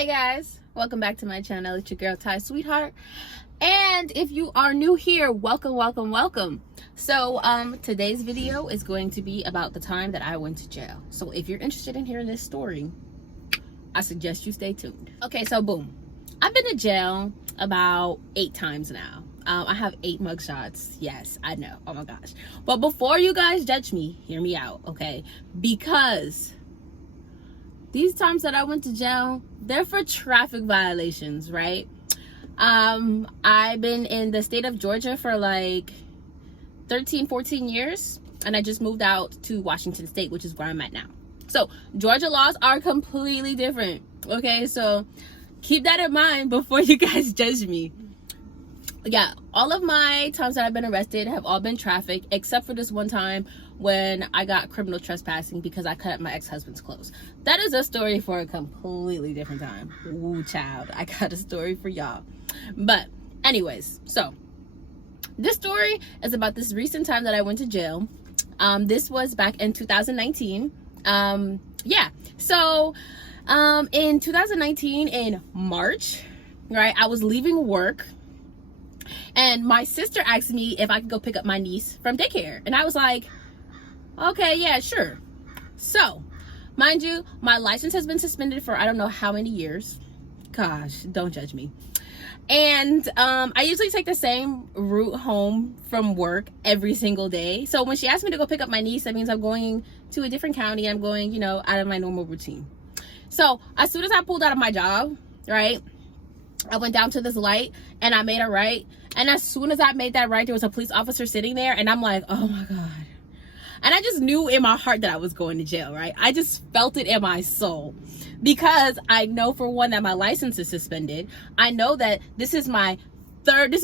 Hey guys, welcome back to my channel. It's your girl Ty Sweetheart, and if you are new here, welcome. So today's video is going to be about the time that I went to jail. So if you're interested in hearing this story, I suggest you stay tuned. Okay, so boom, I've been to jail about 8 times now. I have 8 mugshots. Yes, I know. Oh my gosh. But before you guys judge me, hear me out, okay? Because these times that I went to jail, they're for traffic violations, right? I've been in the state of Georgia for like 14 years, and I just moved out to Washington State, which is where I'm at now. So Georgia laws are completely different, okay? So keep that in mind before you guys judge me. Yeah, all of my times that I've been arrested have all been traffic, except for this one time when I got criminal trespassing because I cut up my ex-husband's clothes. That is a story for a completely different time. Ooh, child, I got a story for y'all. But anyways, so this story is about this recent time that I went to jail. This was back in 2019. So in 2019, in March, right, I was leaving work, and my sister asked me if I could go pick up my niece from daycare. And I was like, okay, yeah, sure. So, mind you, my license has been suspended for I don't know how many years. Gosh, don't judge me. And I usually take the same route home from work every single day. So when she asked me to go pick up my niece, that means I'm going to a different county. I'm going, you know, out of my normal routine. So as soon as I pulled out of my job, right, I went down to this light and I made a right. And as soon as I made that right, there was a police officer sitting there, and I'm like, oh my God. And I just knew in my heart that I was going to jail, right? I just felt it in my soul, because I know, for one, that my license is suspended. I know that this would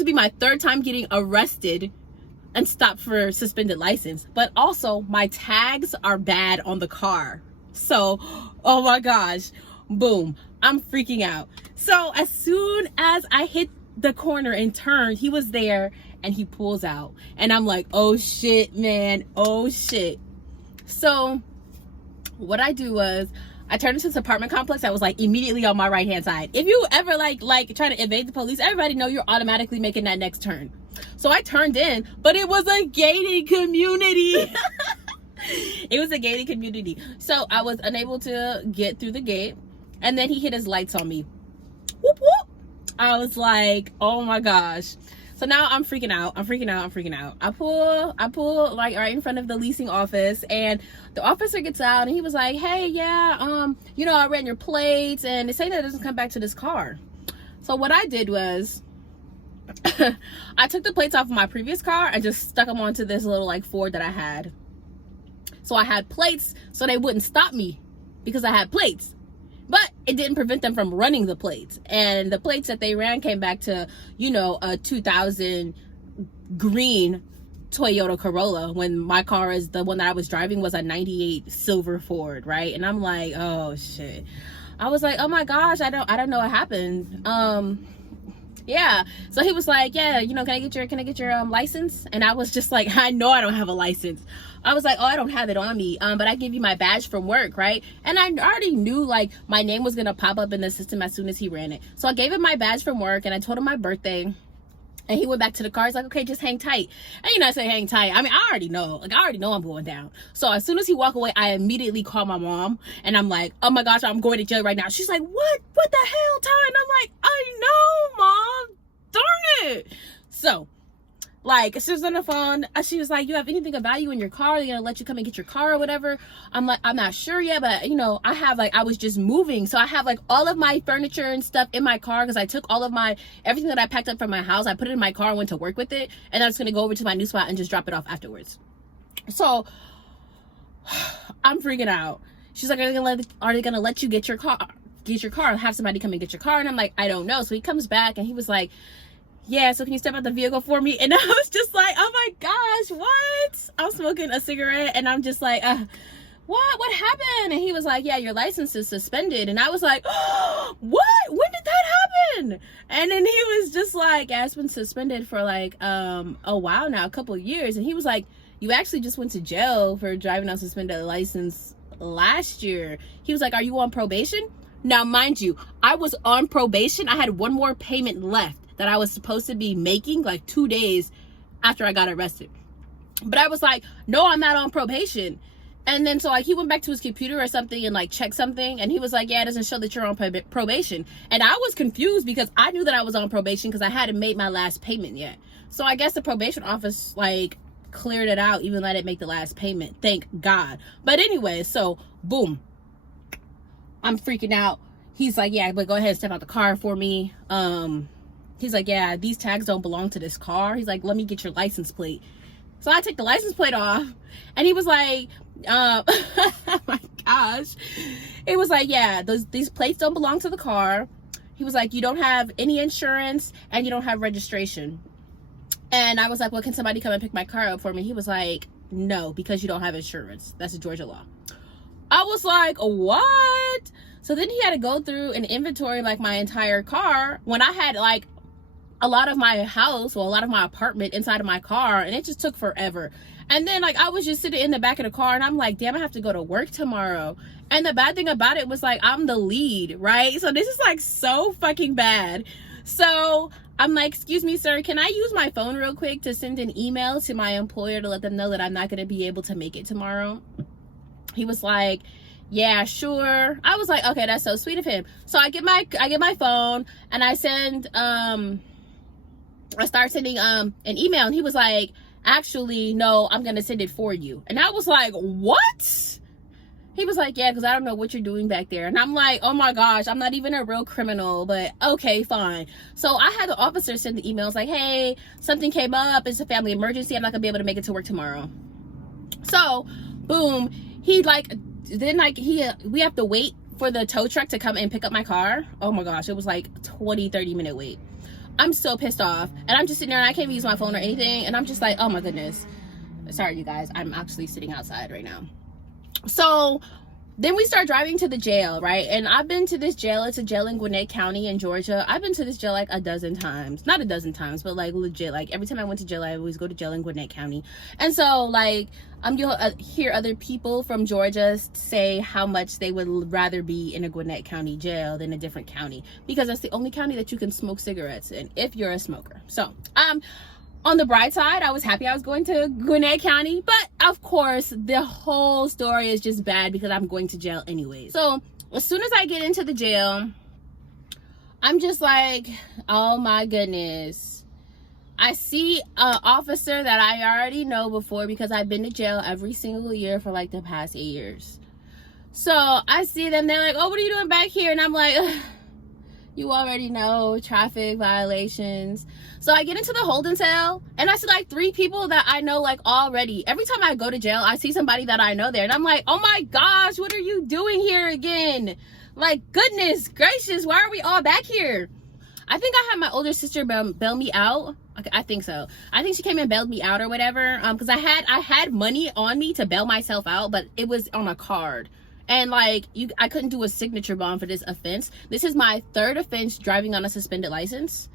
be my third time getting arrested and stopped for suspended license. But also my tags are bad on the car. So, oh my gosh, boom, I'm freaking out. So as soon as I hit the corner and turned, he was there, and he pulls out, and I'm like, oh shit, man, oh shit. So what I do was I turned into this apartment complex that was like immediately on my right hand side. If you ever like trying to evade the police, everybody know you're automatically making that next turn. So I turned in, but it was a gated community. It was a gated community. So I was unable to get through the gate, and then he hit his lights on me. Whoop whoop. I was like, oh my gosh. So now I'm freaking out. I pull like right in front of the leasing office, and the officer gets out, and he was like, hey, yeah, you know, I ran your plates, and they say that it doesn't come back to this car. So what I did was I took the plates off of my previous car and just stuck them onto this little like Ford that I had. So I had plates so they wouldn't stop me because I had plates. But it didn't prevent them from running the plates. And the plates that they ran came back to, you know, a 2000 green Toyota Corolla, when my car, is the one that I was driving, was a 98 silver Ford, right? And I'm like, oh shit. I was like, oh my gosh, I don't know what happened. Yeah. So he was like, yeah, you know, can I get your license? And I was just like, I know I don't have a license. I was like, oh, I don't have it on me, but I give you my badge from work, right? And I already knew like my name was gonna pop up in the system as soon as he ran it. So I gave him my badge from work, and I told him my birthday, and he went back to the car. He's like, okay, just hang tight. And you know, I say hang tight. I mean, I already know I'm going down. So as soon as he walked away, I immediately called my mom, and I'm like, oh my gosh, I'm going to jail right now. She's like, what the hell, Ty? And I'm like, I know, Mom, darn it. So like, she was on the phone, she was like, you have anything of value in your car? They're gonna let you come and get your car or whatever. I'm like, I'm not sure yet, but you know, I have like, I was just moving, so I have like all of my furniture and stuff in my car, because I took all of everything that I packed up from my house, I put it in my car and went to work with it, and I was gonna go over to my new spot and just drop it off afterwards. So I'm freaking out. She's like, are they gonna let you get your car, have somebody come and get your car? And I'm like, I don't know. So he comes back, and he was like, yeah, so can you step out the vehicle for me? And I was just like, oh my gosh, what? I'm smoking a cigarette, and I'm just like, what happened? And he was like, yeah, your license is suspended. And I was like, oh, what? When did that happen? And then he was just like, yeah, it's been suspended for like a while now, a couple of years. And he was like, you actually just went to jail for driving on suspended license last year. He was like, are you on probation? Now, mind you, I was on probation. I had one more payment left that I was supposed to be making like 2 days after I got arrested. But I was like, no, I'm not on probation. And then so like he went back to his computer or something and like checked something, and he was like, yeah, it doesn't show that you're on probation. And I was confused because I knew that I was on probation because I hadn't made my last payment yet. So I guess the probation office like cleared it out, even though I didn't make the last payment. Thank God. But anyway, so boom, I'm freaking out. He's like, yeah, but go ahead and step out the car for me. He's like, yeah, these tags don't belong to this car. He's like, let me get your license plate. So I take the license plate off, and he was like, oh my gosh. It was like, yeah, these plates don't belong to the car. He was like, you don't have any insurance and you don't have registration. And I was like, well, can somebody come and pick my car up for me? He was like, no, because you don't have insurance. That's a Georgia law. I was like, what? So then he had to go through and inventory like my entire car when I had like a lot of my house, well, a lot of my apartment inside of my car, and it just took forever. And then like I was just sitting in the back of the car, and I'm like, damn, I have to go to work tomorrow. And the bad thing about it was like I'm the lead, right? So this is like so fucking bad. So I'm like, excuse me, sir, can I use my phone real quick to send an email to my employer to let them know that I'm not going to be able to make it tomorrow? He was like, yeah, sure. I was like, okay, that's so sweet of him. So I get my phone, and I start sending an email, and he was like, actually, no, I'm gonna send it for you. And I was like, what? He was like, yeah, because I don't know what you're doing back there. And I'm like, oh my gosh, I'm not even a real criminal, but okay, fine. So I had the officer send the emails like, hey, something came up, it's a family emergency, I'm not gonna be able to make it to work tomorrow. So boom, we have to wait for the tow truck to come and pick up my car. Oh my gosh, it was like 20-30 minute wait. I'm so pissed off, and I'm just sitting there, and I can't even use my phone or anything, and I'm just like, oh my goodness. Sorry, you guys, I'm actually sitting outside right now. So then we start driving to the jail, right? And I've been to this jail. It's a jail in Gwinnett County in Georgia. I've been to this jail like a dozen times. Not a dozen times, but like legit. Like every time I went to jail, I always go to jail in Gwinnett County. And so like you'll hear other people from Georgia say how much they would rather be in a Gwinnett County jail than a different county, because that's the only county that you can smoke cigarettes in if you're a smoker. So on the bright side, I was happy I was going to Gwinnett County, but of course the whole story is just bad because I'm going to jail anyways. So as soon as I get into the jail, I'm just like, oh my goodness. I see an officer that I already know before because I've been to jail every single year for like the past 8 years. So I see them, they're like, oh, what are you doing back here? And I'm like, ugh, you already know, traffic violations. So I get into the holding cell, and I see like 3 people that I know like already. Every time I go to jail, I see somebody that I know there, and I'm like, oh my gosh, what are you doing here again? Like, goodness gracious, why are we all back here? I think I had my older sister bail me out. Okay, I think so. I think she came and bailed me out or whatever. Because I had money on me to bail myself out, but it was on a card. And like I couldn't do a signature bond for this offense. This is my 3rd offense driving on a suspended license.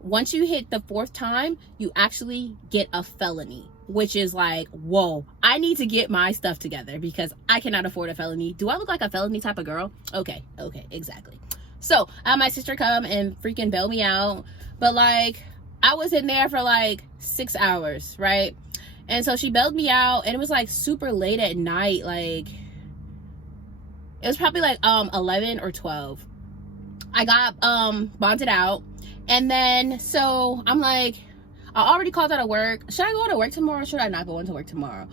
Once you hit the 4th time, you actually get a felony, which is like, whoa, I need to get my stuff together because I cannot afford a felony. Do I look like a felony type of girl? Okay, exactly. So I had my sister come and freaking bail me out. But like, I was in there for like 6 hours, right? And so she bailed me out, and it was like super late at night. Like, it was probably like 11 or 12. I got bonded out. And then so I'm like, I already called out of work. Should I go to work tomorrow, or should I not go into work tomorrow?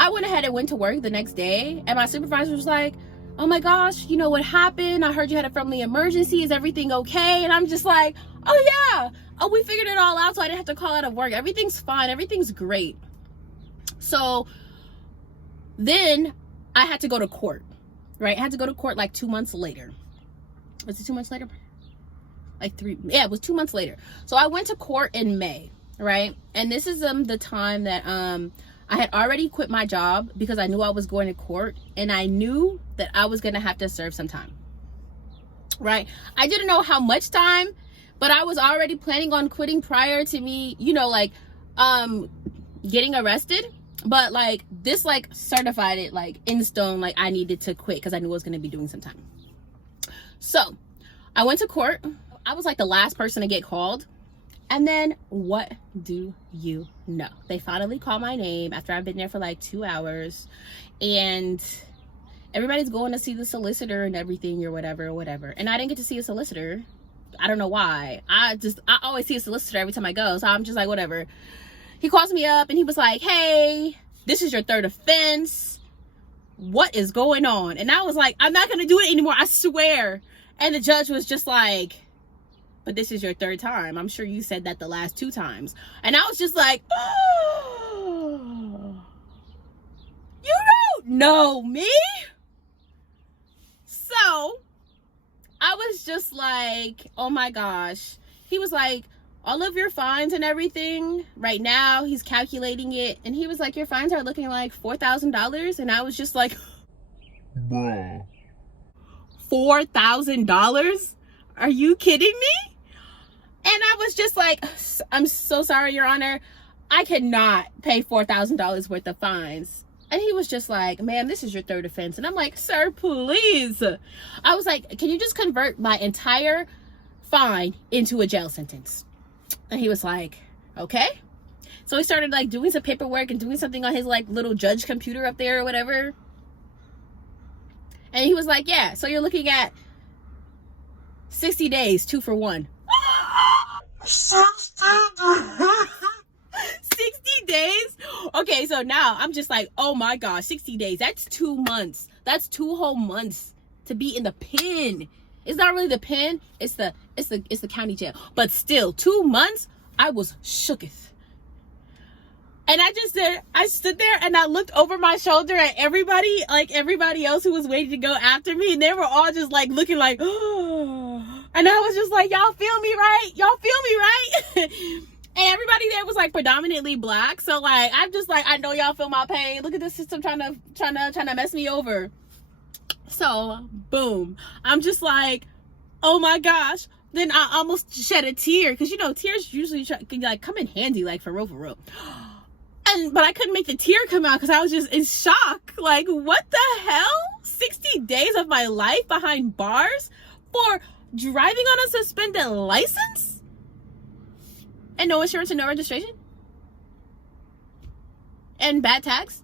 I went ahead and went to work the next day, and my supervisor was like, oh my gosh, you know what happened? I heard you had a family emergency. Is everything okay? And I'm just like, oh yeah. Oh, we figured it all out, so I didn't have to call out of work. Everything's fine. Everything's great. So then I had to go to court, right? I had to go to court like 2 months later. Was it 2 months later? Like 3, yeah, it was 2 months later. So I went to court in May, right? And this is the time that I had already quit my job because I knew I was going to court, and I knew that I was gonna have to serve some time, right? I didn't know how much time, but I was already planning on quitting prior to me, you know, like getting arrested. But like this like certified it like in stone, like I needed to quit because I knew I was gonna be doing some time. So I went to court. I was like the last person to get called. And then what do you know? They finally called my name after I've been there for like 2 hours. And everybody's going to see the solicitor and everything or whatever. And I didn't get to see a solicitor. I don't know why. I always see a solicitor every time I go. So I'm just like, whatever. He calls me up and he was like, hey, this is your third offense. What is going on? And I was like, I'm not going to do it anymore. I swear. And the judge was just like, but this is your third time. I'm sure you said that the last 2 times. And I was just like, oh, you don't know me. So I was just like, oh my gosh. He was like, all of your fines and everything right now, he's calculating it. And he was like, your fines are looking like $4,000. And I was just like, bruh, $4,000? Are you kidding me? And I was just like, I'm so sorry, Your Honor. I cannot pay $4,000 worth of fines. And he was just like, ma'am, this is your third offense. And I'm like, sir, please. I was like, can you just convert my entire fine into a jail sentence? And he was like, okay. So he started like doing some paperwork and doing something on his like little judge computer up there or whatever. And he was like, yeah, so you're looking at 60 days, 2 for 1. 60 days? Okay, so now I'm just like, oh my gosh, 60 days. That's 2 months. That's 2 whole months to be in the pen. It's not really the pen, it's the county jail. But still, 2 months, I was shooketh. And I stood there and I looked over my shoulder at everybody, like everybody else who was waiting to go after me. And they were all just like looking like, oh. And I was just like, y'all feel me, right? Y'all feel me, right? And everybody there was like predominantly black. So like, I'm just like, I know y'all feel my pain. Look at the system trying to mess me over. So boom, I'm just like, oh my gosh. Then I almost shed a tear because, you know, tears usually like come in handy, like for real. But I couldn't make the tear come out because I was just in shock. Like, what the hell? 60 days of my life behind bars for driving on a suspended license? And no insurance and no registration? And bad tax?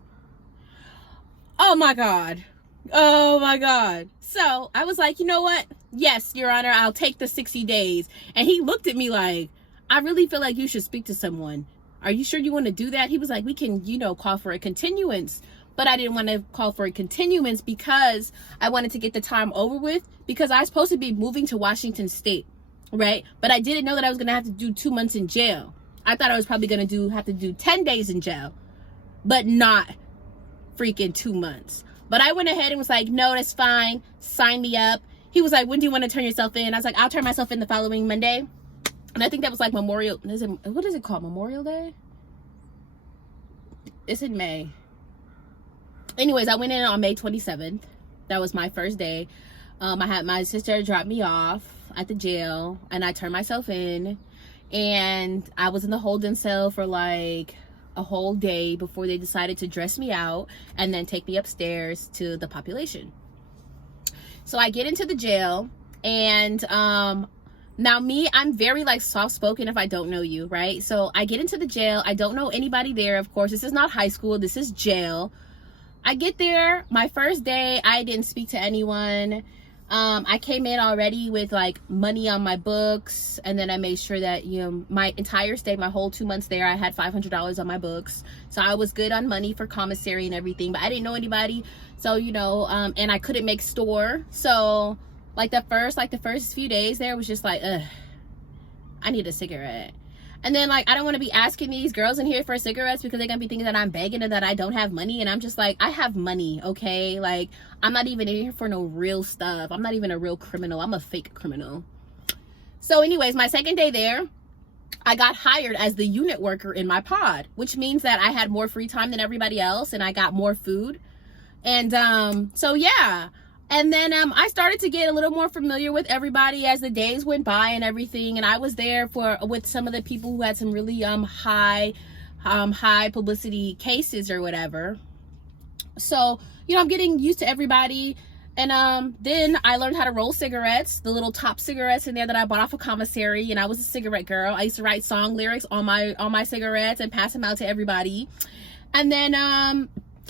Oh my God. Oh my God. So I was like, you know what? Yes, Your Honor, I'll take the 60 days. And he looked at me like, I really feel like you should speak to someone. Are you sure you want to do that? He was like, we can, you know, call for a continuance. But I didn't want to call for a continuance because I wanted to get the time over with because I was supposed to be moving to Washington State, right? But I didn't know that I was going to have to do 2 months in jail. I thought I was probably going to have to do 10 days in jail, but not freaking 2 months. But I went ahead and was like, no, that's fine. Sign me up. He was like, when do you want to turn yourself in? I was like, I'll turn myself in the following Monday. And I think that was like what is it called? Memorial Day? It's in May. Anyways, I went in on May 27th. That was my first day. I had my sister drop me off at the jail and I turned myself in. And I was in the holding cell for like a whole day before they decided to dress me out and then take me upstairs to the population. So I get into the jail and now me, I'm very like soft-spoken if I don't know you, right? So I get into the jail. I don't know anybody there, of course. This is not high school. This is jail. I get there. My first day, I didn't speak to anyone. I came in already with like money on my books. And then I made sure that, you know, my entire stay, my whole 2 months there, I had $500 on my books. So I was good on money for commissary and everything. But I didn't know anybody. So, you know, and I couldn't make store. So like the first few days there was just like, ugh, I need a cigarette. And then like, I don't want to be asking these girls in here for cigarettes because they're going to be thinking that I'm begging and that I don't have money. And I'm just like, I have money, okay? Like, I'm not even in here for no real stuff. I'm not even a real criminal. I'm a fake criminal. So anyways, my second day there, I got hired as the unit worker in my pod, which means that I had more free time than everybody else and I got more food. And so yeah. And then I started to get a little more familiar with everybody as the days went by and everything. And I was there with some of the people who had some really high publicity cases or whatever. So, you know, I'm getting used to everybody. And then I learned how to roll cigarettes, the little top cigarettes in there that I bought off a commissary, and I was a cigarette girl. I used to write song lyrics on my cigarettes and pass them out to everybody. And then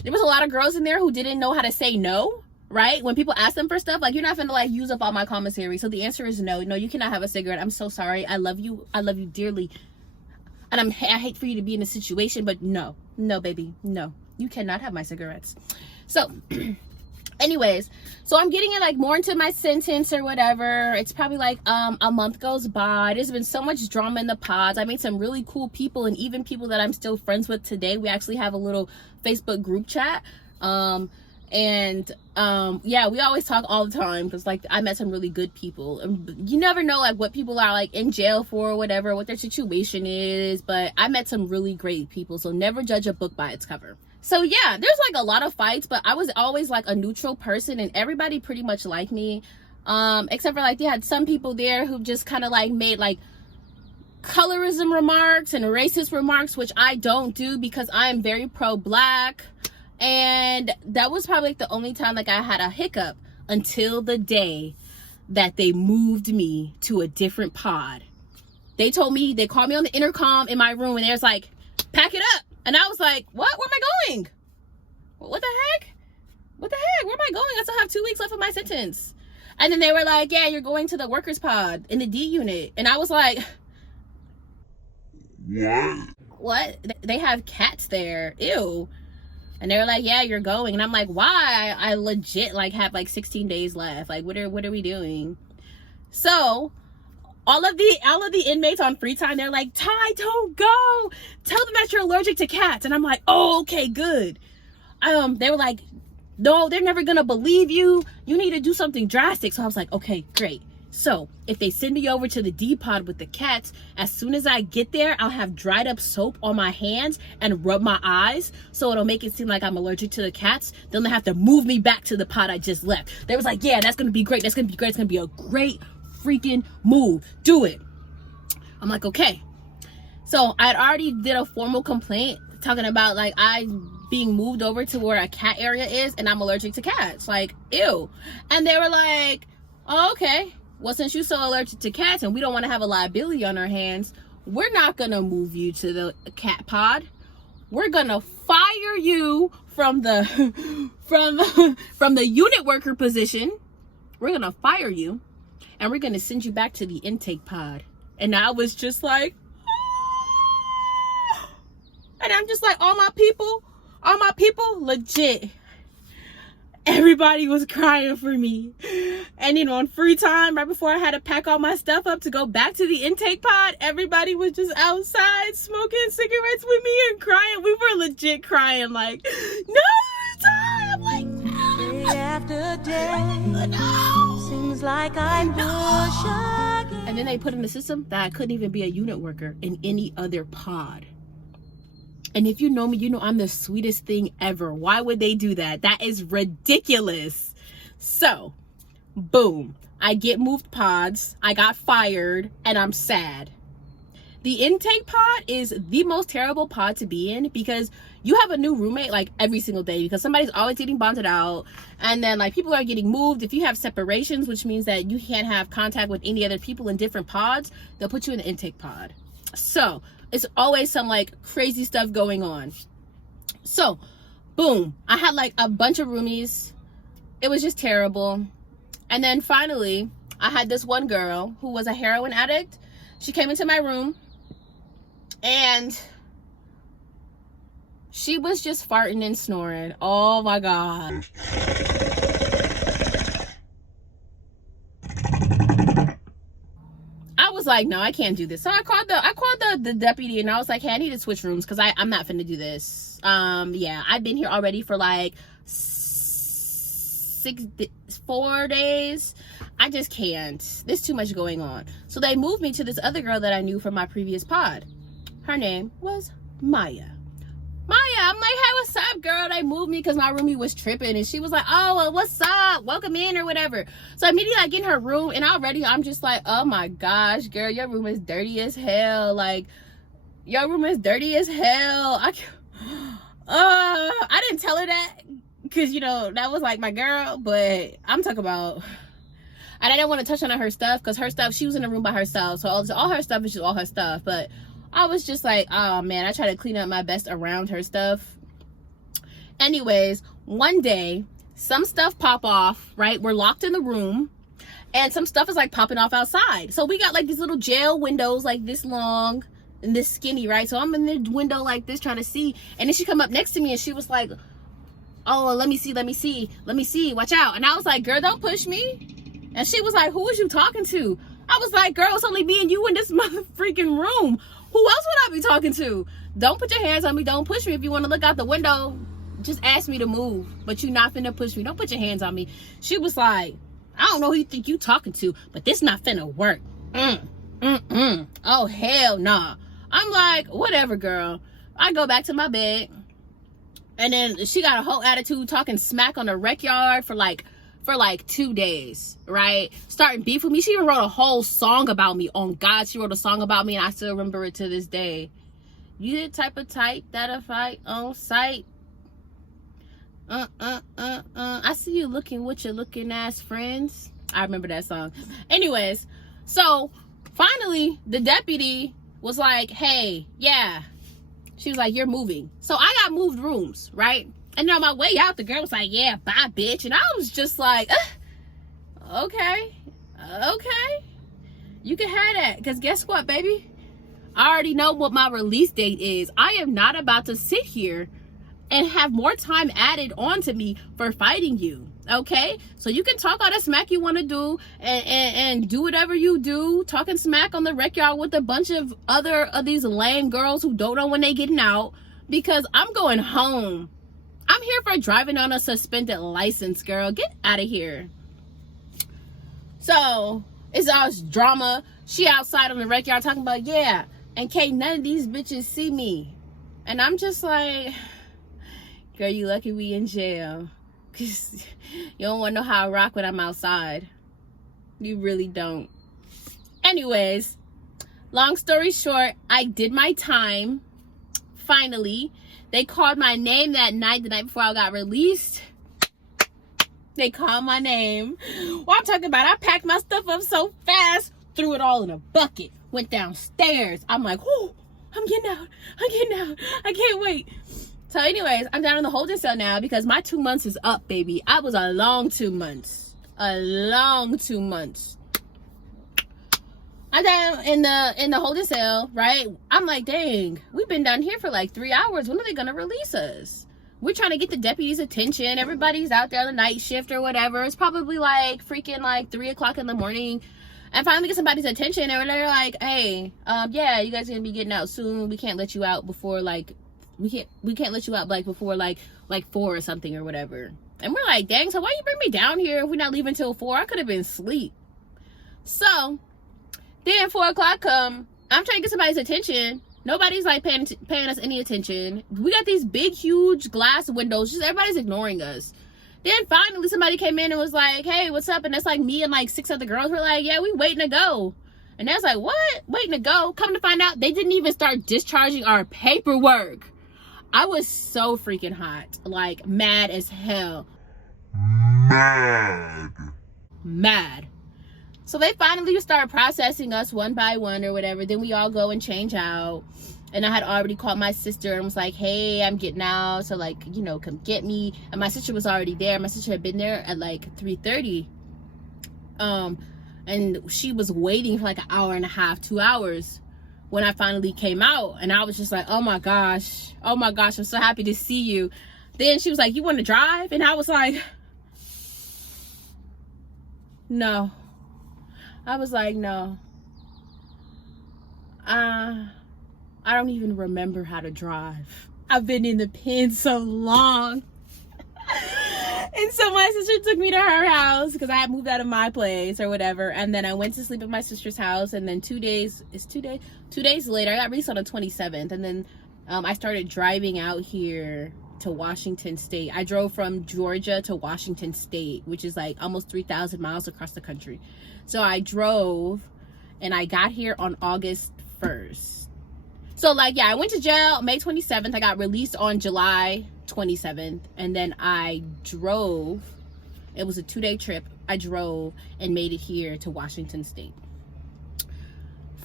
there was a lot of girls in there who didn't know how to say no, right? When people ask them for stuff, like, you're not gonna like use up all my commissary. So the answer is no. No, you cannot have a cigarette. I'm so sorry. I love you dearly. And I hate for you to be in a situation, but no, baby, no, you cannot have my cigarettes. So anyways, so I'm getting it like more into my sentence or whatever. It's probably like a month goes by. There's been so much drama in the pods. I made some really cool people, and even people that I'm still friends with today. We actually have a little Facebook group chat. Yeah, we always talk all the time because like I met some really good people. And you never know like what people are like in jail for or whatever, what their situation is, but I met some really great people. So never judge a book by its cover. So yeah, there's like a lot of fights, but I was always like a neutral person, and everybody pretty much liked me, except for like they had some people there who just kind of like made like colorism remarks and racist remarks, which I don't do because I am very pro-black. And that was probably like the only time like I had a hiccup, until the day that they moved me to a different pod. They called me on the intercom in my room, and they was like, pack it up. And I was like, what? Where am I going? What the heck? Where am I going? I still have 2 weeks left of my sentence. And then they were like, yeah, you're going to the workers pod in the D unit. And I was like, what? They have cats there. Ew. And they were like, yeah, you're going. And I'm like, why? I legit like have like 16 days left. Like, what are we doing? So all of the inmates on free time, they're like, Ty, don't go. Tell them that you're allergic to cats. And I'm like, oh, okay, good. They were like, no, they're never gonna believe you. You need to do something drastic. So I was like, okay, great. So if they send me over to the D pod with the cats, as soon as I get there, I'll have dried up soap on my hands and rub my eyes, so it'll make it seem like I'm allergic to the cats. Then they have to move me back to the pod I just left. They was like, yeah, that's gonna be great. That's gonna be great. It's gonna be a great freaking move. Do it. I'm like, okay. So I'd already did a formal complaint talking about like I being moved over to where a cat area is, and I'm allergic to cats. Like, ew. And they were like, oh, okay. Well, since you're so allergic to cats and we don't want to have a liability on our hands, we're not going to move you to the cat pod. We're going to fire you from the from the unit worker position. We're going to fire you, and we're going to send you back to the intake pod. And I was just like, oh. And I'm just like, all my people, legit. Everybody was crying for me. And you know, on free time, right before I had to pack all my stuff up to go back to the intake pod, everybody was just outside smoking cigarettes with me and crying. We were legit crying like, no, Ty. I'm like, no. Day after day, no. Seems like I'm pushing. And then they put in the system that I couldn't even be a unit worker in any other pod. And if you know me, you know I'm the sweetest thing ever. Why would they do that? That is ridiculous. So, boom. I get moved pods. I got fired. And I'm sad. The intake pod is the most terrible pod to be in, because you have a new roommate like every single day, because somebody's always getting bonded out. And then like people are getting moved. If you have separations, which means that you can't have contact with any other people in different pods, they'll put you in the intake pod. So it's always some like crazy stuff going on. So boom, I had like a bunch of roomies. It was just terrible. And then finally I had this one girl who was a heroin addict. She came into my room and she was just farting and snoring. Oh my God. I was like, no, I can't do this. So I called the deputy, and I was like, hey, I need to switch rooms because I'm not finna do this. Yeah, I've been here already for like 4 days. I just can't. There's too much going on. So they moved me to this other girl that I knew from my previous pod. Her name was Maya. I'm like, hey, what's up, girl? They moved me because my roomie was tripping, and she was like, oh, well, what's up? Welcome in or whatever. So immediately I get in her room, and already I'm just like, oh my gosh, girl, your room is dirty as hell. Like, your room is dirty as hell. I didn't tell her that because, you know, that was like my girl. But I'm talking about, and I didn't want to touch on her stuff because her stuff, she was in the room by herself. So all her stuff is just all her stuff. But I was just like, oh man, I try to clean up my best around her stuff. Anyways, one day, some stuff pop off, right? We're locked in the room. And some stuff is like popping off outside. So we got like these little jail windows like this long and this skinny, right? So I'm in the window like this trying to see. And then she come up next to me and she was like, oh, let me see, watch out. And I was like, girl, don't push me. And she was like, who was you talking to? I was like, girl, it's only me and you in this mother freaking room. Who else would I be talking to? Don't put your hands on me. Don't push me. If you want to look out the window, just ask me to move. But you not finna push me. Don't put your hands on me. She was like, I don't know who you think you talking to, but this not finna work. Oh, hell nah. I'm like, whatever, girl. I go back to my bed. And then she got a whole attitude talking smack on the rec yard for like 2 days, right? Starting beef with me. She even wrote a whole song about me. On God, she wrote a song about me, and I still remember it to this day. You the type of type that'll fight on sight. I see you looking with your looking ass friends. I remember that song. Anyways, so finally the deputy was like, hey, yeah. She was like, you're moving. So I got moved rooms, right? And on my way out, the girl was like, yeah, bye, bitch. And I was just like, okay. You can have that. Because guess what, baby? I already know what my release date is. I am not about to sit here and have more time added on to me for fighting you, okay? So you can talk all the smack you want to do and do whatever you do, talking smack on the rec yard with a bunch of other of these lame girls who don't know when they getting out, because I'm going home. I'm here for driving on a suspended license, girl. Get out of here. So it's all drama. She outside on the rec yard talking about, yeah, and can't none of these bitches see me. And I'm just like, girl, you lucky we in jail, because you don't want to know how I rock when I'm outside. You really don't. Anyways, long story short, I did my time. Finally, they called my name that night, the night before I got released. They called my name. Well, I'm talking about, I packed my stuff up so fast, threw it all in a bucket, went downstairs. I'm like, whoo, I'm getting out. I can't wait. So anyways, I'm down in the holding cell now because my 2 months is up, baby. I was a long 2 months. I'm down in the holding cell, right? I'm like, dang, we've been down here for like 3 hours. When are they gonna release us? We're trying to get the deputy's attention. Everybody's out there on the night shift or whatever. It's probably like freaking like 3 o'clock in the morning. And finally get somebody's attention and they're like, hey, yeah, you guys are gonna be getting out soon. We can't let you out before like we can't let you out like before like 4 or something or whatever. And we're like, dang, so why you bring me down here if we're not leaving till 4? I could have been asleep. So then 4 o'clock come, I'm trying to get somebody's attention. Nobody's like paying us any attention. We got these big huge glass windows, just everybody's ignoring us. Then finally somebody came in and was like, hey, what's up? And that's like me and like 6 other girls were like, yeah, we waiting to go. And that's like, what? Waiting to go? Come to find out, they didn't even start discharging our paperwork. I was so freaking hot, like mad as hell. Mad. So they finally started processing us one by one or whatever. Then we all go and change out. And I had already called my sister and was like, hey, I'm getting out. So like, you know, come get me. And my sister was already there. My sister had been there at like 3:30. And she was waiting for like an hour and a half, 2 hours when I finally came out. And I was just like, oh my gosh, I'm so happy to see you. Then she was like, you want to drive? And I was like, no. I was like, no. I don't even remember how to drive. I've been in the pen so long. And so my sister took me to her house because I had moved out of my place or whatever. And then I went to sleep at my sister's house. And then 2 days later, I got released on the 27th. And then I started driving out here to Washington State. I drove from Georgia to Washington State, which is like almost 3,000 miles across the country. So I drove and I got here on August 1st. So like, yeah, I went to jail May 27th. I got released on July 27th. And then I drove. It was a 2-day trip. I drove and made it here to Washington State.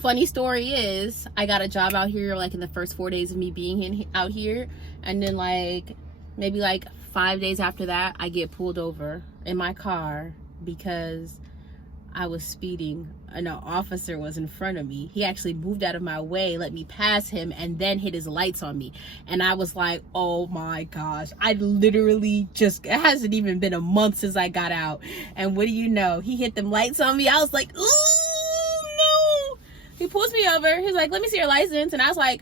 Funny story is, I got a job out here like in the first 4 days of me being out here. And then like, maybe like 5 days after that, I get pulled over in my car because I was speeding and an officer was in front of me. He actually moved out of my way, let me pass him, and then hit his lights on me. And I was like, oh my gosh, I literally just, it hasn't even been a month since I got out. And what do you know? He hit them lights on me. I was like, ooh, no. He pulls me over. He's like, let me see your license. And I was like,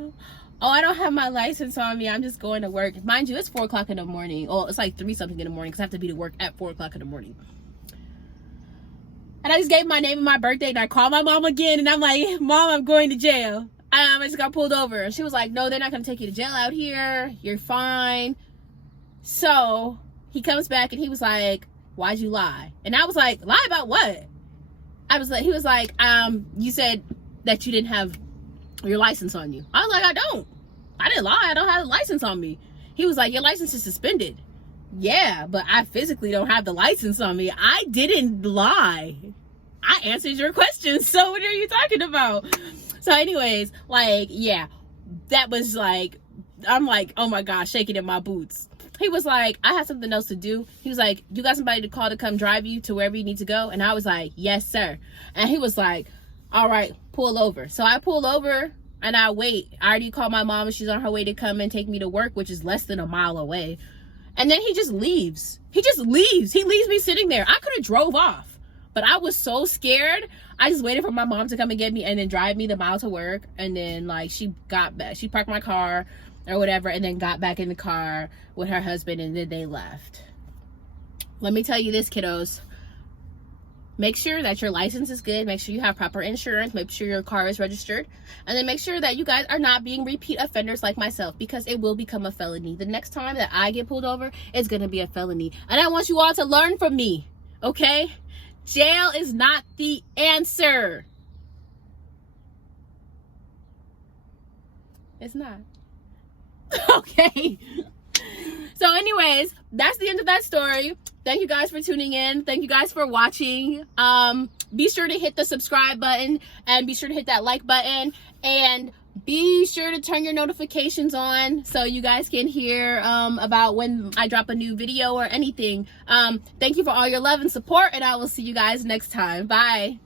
oh, I don't have my license on me. I'm just going to work. Mind you, it's 4 o'clock in the morning. Oh, it's like 3 something in the morning because I have to be to work at 4 o'clock in the morning. And I just gave my name and my birthday, and I called my mom again, and I'm like, Mom, I'm going to jail. I just got pulled over. And she was like, no, they're not going to take you to jail out here. You're fine. So he comes back, and he was like, why'd you lie? And I was like, lie about what? He was like, you said that you didn't have your license on you. I was like, I didn't lie. I don't have a license on me. He was like, your license is suspended. Yeah, but I physically don't have the license on me. I didn't lie. I answered your question. So what are you talking about? So anyways, like, yeah, that was like, I'm like, oh my gosh, shaking in my boots. He was like, I have something else to do. He was like, you got somebody to call to come drive you to wherever you need to go? And I was like, yes, sir. And he was like, all right, pull over. So I pull over and I wait. I already called my mom and she's on her way to come and take me to work, which is less than a mile away. And then he just leaves. He leaves me sitting there. I could have drove off, but I was so scared. I just waited for my mom to come and get me and then drive me the mile to work. And then like she got back, she parked my car or whatever, and then got back in the car with her husband, and then they left. Let me tell you this, kiddos. Make sure that your license is good. Make sure you have proper insurance. Make sure your car is registered. And then make sure that you guys are not being repeat offenders like myself, because it will become a felony. The next time that I get pulled over, it's going to be a felony. And I want you all to learn from me, okay? Jail is not the answer. It's not. Okay. So anyways, that's the end of that story. Thank you guys for tuning in. Thank you guys for watching. Be sure to hit the subscribe button and be sure to hit that like button, and be sure to turn your notifications on so you guys can hear about when I drop a new video or anything. Thank you for all your love and support, and I will see you guys next time. Bye.